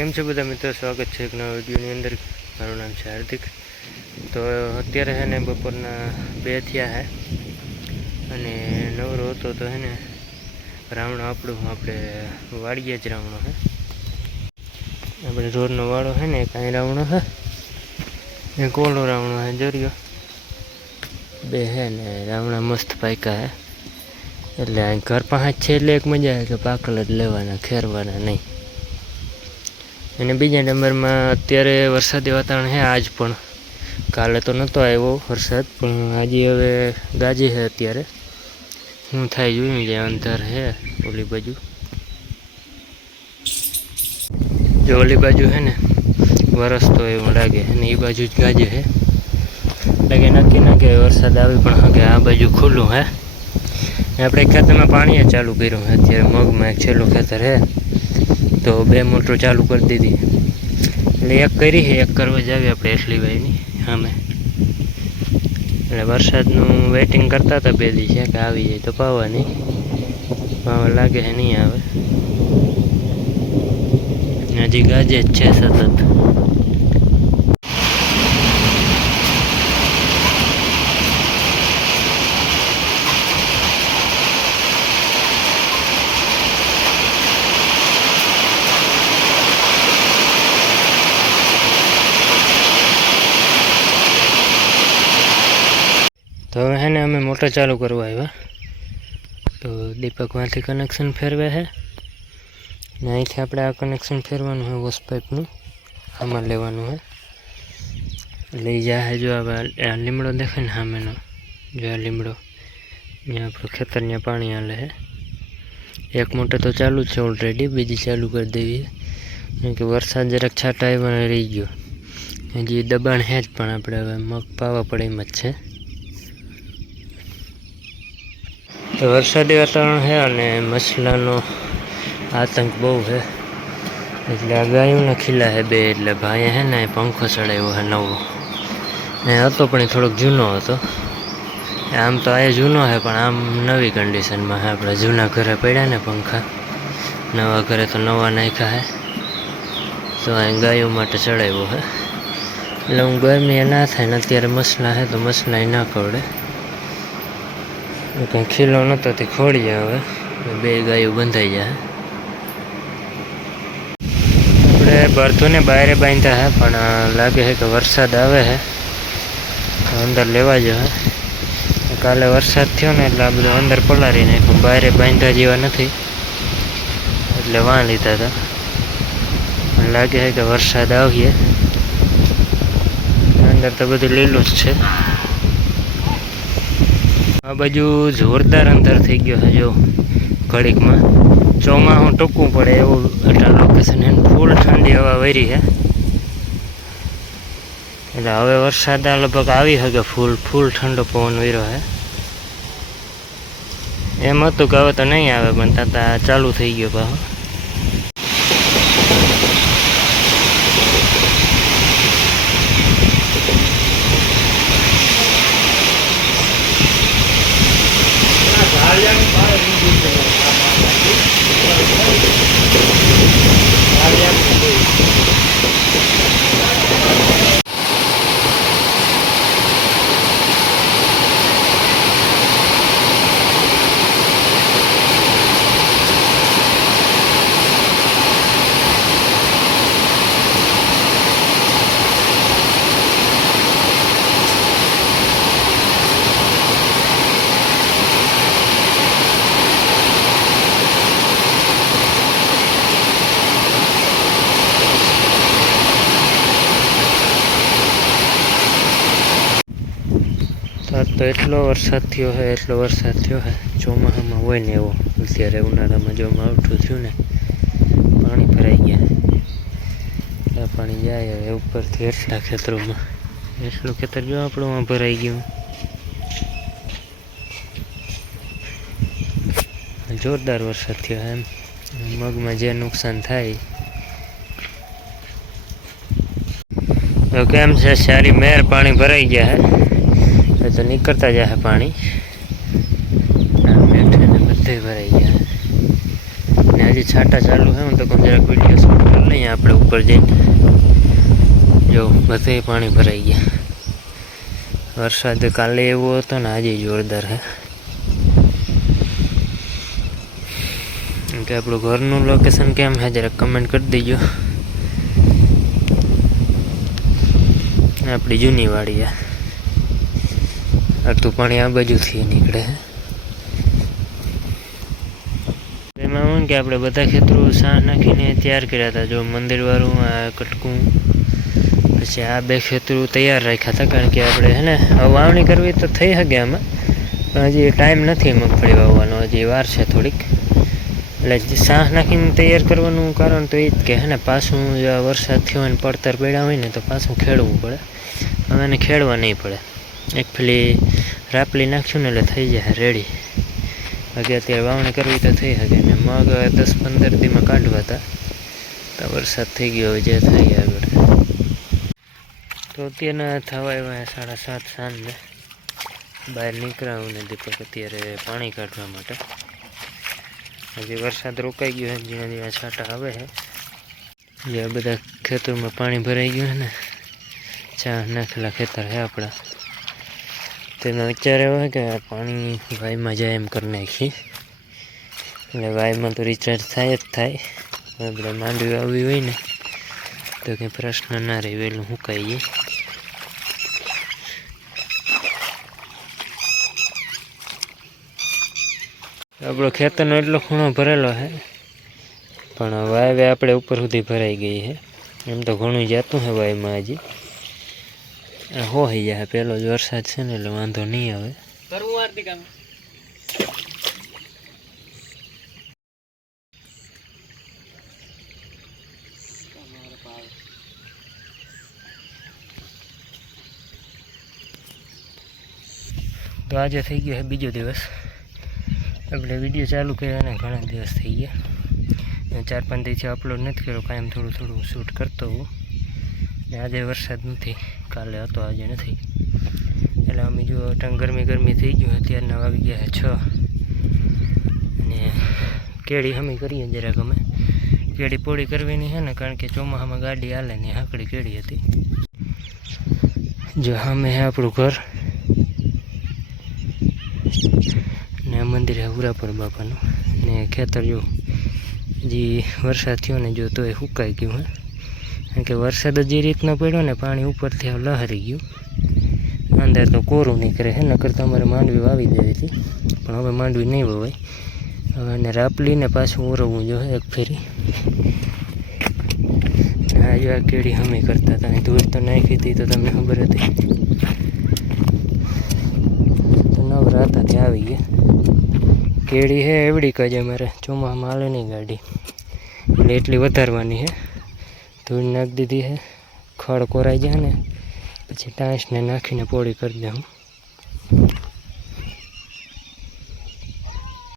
કેમ છે બધા મિત્રો? સ્વાગત છે એક નવા વિડીયોની અંદર. મારું નામ છે હાર્દિક. તો અત્યારે છે ને બપોરના બે થયા હે. અને નવરો હતો તો હે ને રાવણો આપણું, આપણે વાડીએ જ રાવણો હે. આપણે રોડનો વાળો છે ને, કાંઈ રાવણો હે. એ કોલો રાવણો હે, જરિયો. બે હે ને રાવણા મસ્ત પાયકા હે. એટલે ઘર પાસે છે એટલે એક મજા આવે કે પાકલ જ લેવાના, ખેરવાના નહીં. અને બીજા નંબરમાં અત્યારે વરસાદી વાતાવરણ છે આજ પણ. કાલે તો નહોતો આવ્યો વરસાદ, પણ આજે હવે ગાજે છે અત્યારે. હું થાય જોયું જે અંતર છે ઓલી બાજુ. જો ઓલી બાજુ છે ને, વરસ તો એવું લાગે અને એ બાજુ જ ગાજે છે. લાગે નક્કી ના કે વરસાદ આવે, પણ હગે આ બાજુ ખુલ્લું હે આપણે ખેતરમાં પાણી ચાલુ કર્યું અત્યારે મગમાં એક છેલ્લું ખેતર છે. તો બે મોટર ચાલુ કરી દીધી. એટલે એક કરી છે, એક કરવા જ આવી આપણે એસલીભાઈની સામે. એટલે વરસાદનું વેઇટિંગ કરતા હતા બે દિવસે કે આવી જાય તો પાવાની. પાવા લાગે છે, નહીં આવે. હજી ગાજે જ છે સતત. હવે હે ને અમે મોટર ચાલુ કરવા આવ્યા. તો દીપકમાંથી કનેક્શન ફેરવે છે ને અહીંથી આપણે આ કનેક્શન ફેરવાનું હોય વોશ પાઇપનું આમાં લેવાનું હોય એટલે ઈ જાય જો આ લીમડો દેખાય ને સામેનો. જો આ લીમડો. ત્યાં આપણું ત્યાં પાણી હાલે છે એક મોટર તો ચાલુ છે ઓલરેડી બીજી ચાલુ કરી દેવી કેમ કે વરસાદ જરાક છાંટા આવ્યો રહી ગયો. હજી દબાણ હે જ પણ આપણે હવે, મગ પાવા પડે એમ જ છે. તો વરસાદી વાતાવરણ છે અને મસલાનો આતંક બહુ છે. એટલે આ ગાયોના ખીલા છે બે, એટલે ભાઈએ છે ને પંખો ચડાવ્યો છે નવો. ને હતો પણ એ થોડોક જૂનો હતો. આમ તો આ જૂનો છે, પણ આમ નવી કન્ડિશનમાં છે. આપણે જૂના ઘરે પડ્યા ને પંખા. નવા ઘરે તો નવા નાખ્યા છે. તો અહીં ગાયો માટે ચડાવ્યો છે. એટલે હું ગરમી ના થાય ને અત્યારે મસલા છે તો મસલા ના કવડે કંઈ ખીલો નહોતો તે જાય હવે. બે ગાયો બંધાઈ જાય આપણે બરધોને બહારે બાંધ્યા હે, પણ લાગે છે કે વરસાદ આવે છે અંદર લેવા જશે કાલે વરસાદ થયો ને એટલે આ બધું અંદર પલારી નાખ્યું. બહારે બાંધ્યા જેવા નથી. એટલે વાં લીધા હતા. લાગે છે કે વરસાદ આવીએ. અંદર તો બધું લીલું જ છે. આ બાજુ જોરદાર અંતર થઈ ગયો છે જો ઘડીકમાં. ચોમાસું ટૂંકવું પડે એવું એટલે લોકેશન એને ફૂલ ઠંડી હવા વરી છે. એટલે હવે વરસાદ લગભગ આવી શકે ફૂલ ફૂલ ઠંડો પવન વીરો છે. એમ હતું કે હવે તો નહીં આવે પણ તાતા ચાલુ થઈ ગયો પાછો. તો આજ તો એટલો વરસાદ થયો છે એટલો વરસાદ થયો છે ચોમાસામાં હોય ને એવો. અત્યારે ઉનાળામાં જો માવઠું થયું ને, પાણી ભરાઈ ગયા. પાણી જાય હવે ઉપરથી એટલા ખેતરોમાં. એટલું ખેતર જો આપણું ભરાઈ ગયું. જોરદાર વરસાદ થયો એમ. મગમાં જે નુકસાન થાય. તો કેમ છે? સારી, મેર પાણી ભરાઈ ગયા હે. એ તો નીકળતા જાય પાણી બધે ભરાઈ ગયા. ને હજી છાંટા ચાલુ છે, હું તો પણ જરાક વીડિયો શૂટ કરી લઈએ, આપણે ઉપર જઈને. જો, બધે પાણી ભરાઈ ગયા. વરસાદ કાલે એવો હતો ને, આજે જોરદાર હે કે આપણું ઘરનું લોકેશન કેમ છે, જરાક કમેન્ટ કરી દેજો. આપણી જૂની વાડી આ અડધું પાણી આ બાજુથી નીકળે એમાં હું કે આપણે બધા ખેતરો સાહ નાખીને તૈયાર કર્યા હતા. જો મંદિરવાળું, આ કટકું, પછી આ બે ખેતરો તૈયાર રાખ્યા હતા. કારણ કે આપણે હે ને વાવણી કરવી તો થઈ શકે આમાં. પણ હજી ટાઈમ નથી મગફળી વાવવાનો. હજી વાર છે થોડીક. એટલે સાહ નાખીને તૈયાર કરવાનું કારણ તો એ જ કે હે ને, પાછું જો વરસાદ થયો હોય ને પડતર પડ્યા હોય ને તો પાછું ખેડવું પડે. હવે એને ખેડવા નહીં પડે. એક પેલી રાપલી નાખ્યું ને એટલે થઈ જાય રેડી બાકી અત્યારે વાવણી કરવી તો થઈ શકે. ને મગ દસ પંદર દીમાં કાઢવા હતા. તો વરસાદ થઈ ગયો જે જે ગયા આગળ. તો અત્યારના થવા આવ્યા સાડા સાત સાંજને બહાર નીકળાવું ને દીપક અત્યારે પાણી કાઢવા માટે. હજી વરસાદ રોકાઈ ગયો છે ધીમે ધીમે છાંટા આવે છે. જે બધા ખેતરમાં પાણી ભરાઈ ગયું છે ને, ચા નાખેલા ખેતર છે આપણા. તેનો વિચાર એવો કે પાણી વાયમાં જાય એમ કરી નાખી એટલે વાયમાં તો રિચાર્જ થાય જ થાય. આપણે માંડવી આવી હોય ને, તો કંઈ પ્રશ્ન ના રહે, વહેલું સુકાઈ જાય આપણો ખેતરનો એટલો ખૂણો ભરેલો છે, પણ વાયવે આપણે ઉપર સુધી ભરાઈ ગઈ છે. એમ તો ઘણું જતું છે વાયમાં હજી. હો થઈ જાય પેલો જ વરસાદ છે ને એટલે વાંધો નહીં આવે. કરવું આરતી કામ. તો આજે થઈ ગયો છે બીજો દિવસ. આપણે વીડિયો ચાલુ કર્યા ને ઘણા દિવસ થઈ ગયા. ચાર પાંચ દિવસે અપલોડ નથી કર્યો કાયમ થોડું થોડું શૂટ કરતો હોઉં. ને આજે વરસાદ નથી. કાલે હતો, આજે નથી. એટલે અમે જો અટાણ ગરમી ગરમી થઈ ગયું અત્યારના વાગી ગયા છ. અને કેળી અમે કરીએ જરાક અમે. કેળી પોળી કરવીની છે ને, કારણ કે ચોમાસામાં ગાડી હાલે ને, હાકડી કેળી હતી. જો સામે છે આપણું ઘર. ને મંદિર છે ઉરાપર બાપાનું. ને ખેતર જો, જે વરસાદ થયો ને જો તોય સુકાઈ ગયું હે. કારણ કે વરસાદ જ રીતનો પડ્યો ને, પાણી ઉપરથી લહરી ગયું. અંદર તો કોરું નીકળે છે, નકર તો અમારે માંડવી વાવી દેવી હતી, પણ હવે માંડવી નહીં વવાય. હવે એને રાપલીને પાછું ઓરવવું જો એક ફેરી. જો આ કેળી અમે કરતા હતા અને ધૂળ તો નાખી હતી, તો તમને ખબર હતી. તો નવરા ત્યાં આવી ગયા કેળી હે એવડી કજ અમારે ચોમાસામાં હાલે નહીં ગાડી. એટલે એટલી વધારવાની છે ધૂળ નાખી દીધી છે ખળ કોરાઈ જાય ને પછી તાંસને નાખીને પોળી કરી દઉં